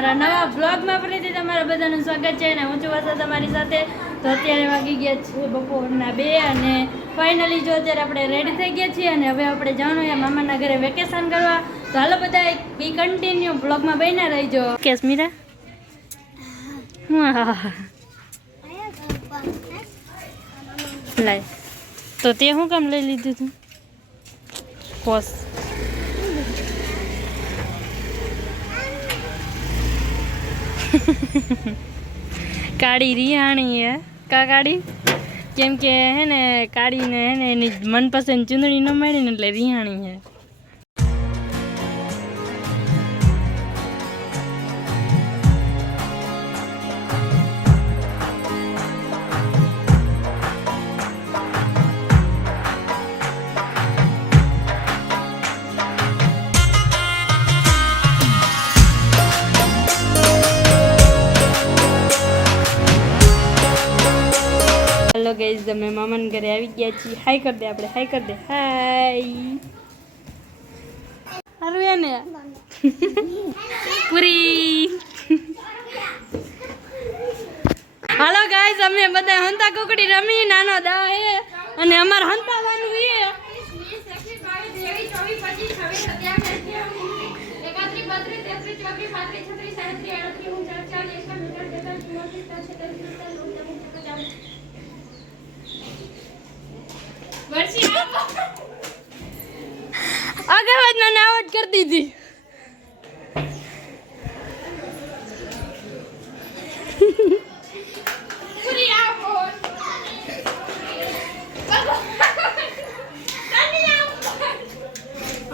અમારા નવા બ્લોગમાં ફરીથી તમારા બધાનું સ્વાગત છે અને હું છું વર્ષા તમારી સાથે. તો અત્યારે વાગી ગયા છે બપોરના 2 અને ફાઇનલી જો અત્યારે આપણે રેડી થઈ ગયા છીએ અને હવે આપણે જવાનું છે મામાના ઘરે વેકેશન કરવા. તો હાલો બધા બી કન્ટિન્યુ બ્લોગમાં બન્યા રહીજો. કેસ મીરા લાય તો તે શું કામ લઈ લીધું તું પોસ કાળી રિહાણી હે કા કાળી કેમ કે હે ને કાળીને હે ને એની મનપસંદ ચૂંદડી ન મળી ને એટલે રિહાણી હે. હેલો ગાઈઝ, અમે મામાના ઘરે આવી ગયા છીએ. હાય કર દે, આપણે હાય કર દે. હાય હારું હે ને પૂરી. હાલો ગાઈઝ, અમે બધા હંતા કુકડી રમી. નાનો દા હે અને અમાર હંતાવાનું હે. આગળ જ મને આવડ કરી દીધી.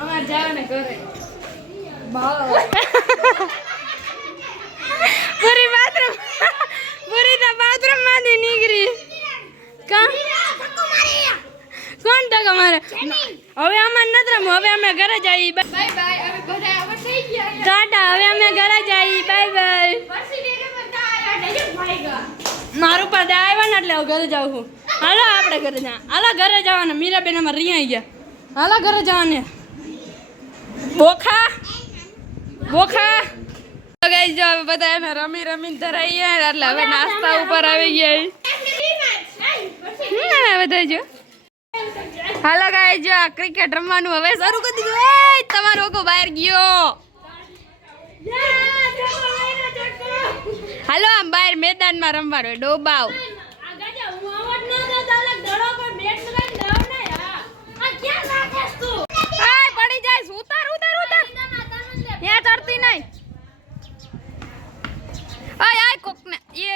અમાર જાવ ને ઘરે પૂરી બાથરૂમ માંથી નીકળી. કા કોણ તક અમારે હવે અમાર નથી રમવું. હવે અમે ઘરે જઈએ. Bye bye. હવે બધા હવે થઈ ગયા ટાટા. હવે અમે ઘરે જઈએ. Bye bye. મારું પર આવ્યા ને એટલે હું ઘરે જાઉં છું. હાલો આપણે ઘરે જા. હાલો ઘરે જવાના. મીરાબેન અમારે રિયા ગયા. હાલો ઘરે જવાને. બોખા તો ગાઈસ જો હવે બધા એને રમીને ધરાઈ ગયા એટલે હવે નાસ્તા ઉપર આવી ગયા. બધા જો હાલો ગાઈસ જો ક્રિકેટ રમવાનું હવે શરૂ કરી દીધું. એ તમારો ઓકો બહાર ગયો. હાલો આમ બહાર મેદાનમાં રમવાનું હોય. ડોબાવ પડી જાય. ઉતાર ત્યાં ચડતી નહીં. આય કોક ને એ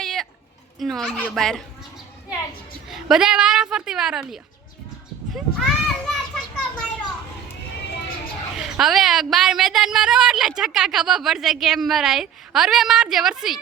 નો ગયો બહાર. બધા વારા ફરતી વારો લ્યો. હવે બાર મેદાનમાં રહો એટલે છક્કા ખબર પડશે કેમ મરાય. હરવે મારજે વર્ષી.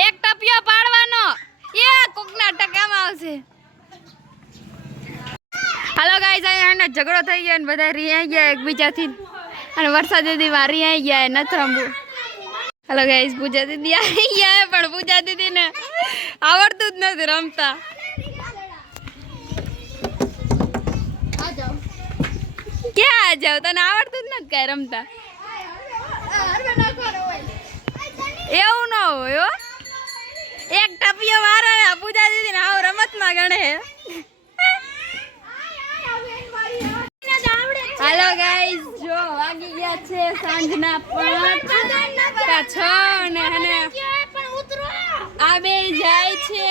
એક ટપિયો પાડવાનો એ કોકના ટકામાં આવશે. હાલો ગાઈસ, અહીંયા ઝઘડો થઈ ગયો ને બધા રિયાઈ ગયા એકબીજાથી અને વરસાદ દીદી માં રિયાઈ ગયા નથી રમવું. હાલો ગાઈસ, પૂજા દીદી આવી ગયા પણ પૂજા દીદી ને આવડતું જ નથી રમતા. ક્યાં આ જાવ, તને આવડતું જ નથી કઈ રમતા. એવું ન હોય. એક ટપિયો મારે પૂજા દીદી ને આવ રમતમાં ગણે. હાલો ગાઈસ, જો વાગી ગયા છે સાંજના 5:06 અને આ બે જાય છે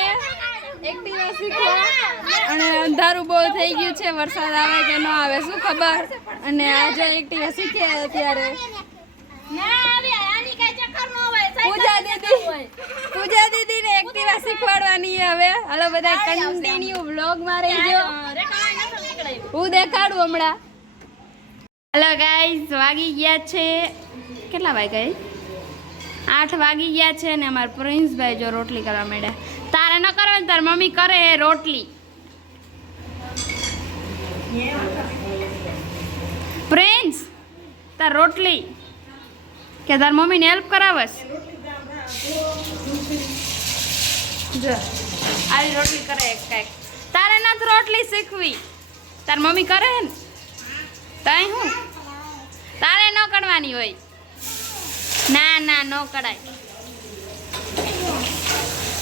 એક્ટિવા શીખવા અને અંધારું બહુ થઈ ગયું છે. વરસાદ આવે કે ન આવે શું ખબર. અને આજે એક્ટિવા શીખે અત્યારે પૂજા દીદી ને એક્ટિવા શીખવાડવાની હવે. હાલો બધા કન્ટિન્યુ વ્લોગ માં રહેજો. હું દેખાડું હમણાં. હાલો ગાઈસ, વાગી ગયા છે કેટલા વાગ્યા? 8 વાગી ગયા છે ને અમારા પ્રિન્સભાઈ જો રોટલી કરવા માંડ્યા. તારે ન કરે ને તાર મમ્મી કરે હે રોટલી. પ્રિન્સ તાર રોટલી કે તાર મમ્મીને હેલ્પ કરાવસ? જો આવી રોટલી કરે એક કાંઈક. તારે નથી રોટલી શીખવી, તાર મમ્મી કરે હે ને તઈ હું તારે ન કરવાની હોય. ના ના ન કરાય.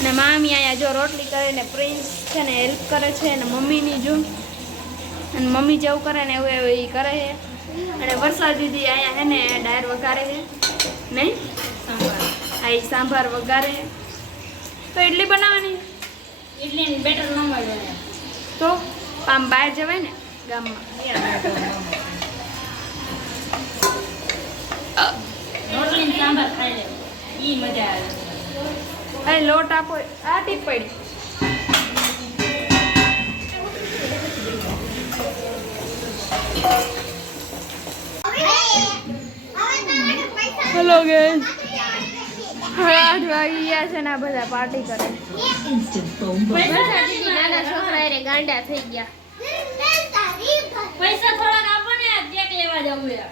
ને મામી અહીંયા જો રોટલી કરે ને પ્રિન્સ છે ને હેલ્પ કરે છે ને મમ્મીની જો, અને મમ્મી જેવું કરે ને એવું એવું એ કરે છે. અને વરસાદ દીદી અહીંયા હે ને ડાયર વઘારે છે નહીં, આ સાંભાર વઘારે. તો ઇડલી બનાવવાની, ઇડલી બેટર ન મળે તો આમ બહાર જવાય ને ગામમાં. રોટલી સાંભાર ખાઈ લે, ઈ મજા આવે. અરે લોટ આપો, આ ટીપ પડી. હેલો ગાઈસ, 8 વાગી ગયા છે ને આ બધા પાર્ટી કરે. નાના છોકરા રે ગાંડા થઈ ગયા. પૈસા થોડાક આપો ને, કેક લેવા જવું છે.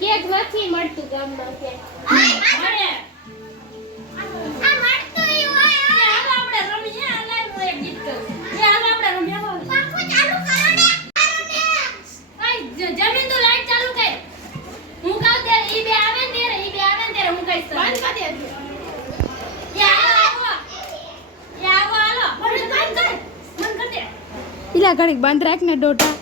કેક નથી મળતું ગામમાં ક્યાંય. મળે. આ મળતું ઈ હોય. હાલો આપણે રમીએ, હાલો હું એક ગીત કહું. હાલો આપણે રમીએ. પંખો ચાલુ કરો ને. જમીન તો લાઈટ ચાલુ કર. હું કહું ત્યારે ઈ બે આવે ને ત્યારે હું કહીશ. બંધ કરી દે. આવો હાલો. બંધ કર દે. ઈલા ઘડીક બંધ રાખ ને ડોટા.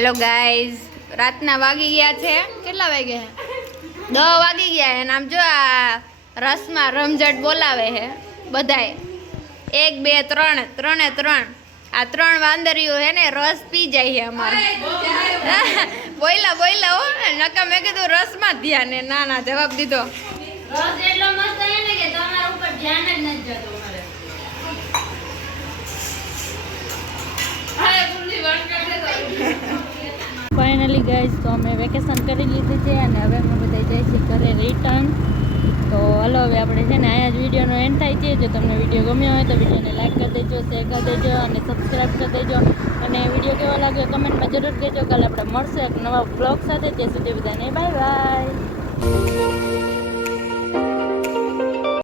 હેલો ગાઈઝ, રાતના વાગી ગયા છે. કેટલા વાગ્યા છે? 10 વાગી ગયા છે. આમ જો આ રસમાં રમઝટ બોલાવે છે બધાય. 1 2 3 3 આ 3 વાંદરીઓ હે ને રસ પી જાય છે અમારે. બોયલા હો નકા. મેં કીધું રસમાં ધ્યાન. ના ના જવાબ દીધો. રસ એટલો મસ્ત છે ને કે તમારા ઉપર ધ્યાન જ નથી જતું મારે. ફાઇનલી ગાઈઝ, તો અમે વેકેશન કરી લીધી છે અને હવે અમે બધા જઈએ છીએ ઘરે રિટર્ન. તો હલો, હવે આપણે છે ને અહીંયા જ વિડીયોનો એન્ડ થાય છે. જો તમને વિડીયો ગમ્યો હોય તો વિડીયોને લાઈક કરી દેજો, શેર કરી દેજો અને સબસ્ક્રાઈબ કરી દેજો. અને વિડીયો કેવો લાગ્યો કમેન્ટમાં જરૂર કહેજો. કાલે આપણે મળશે એક નવા બ્લોગ સાથે. ત્યાં સુધી બધાને બાય બાય.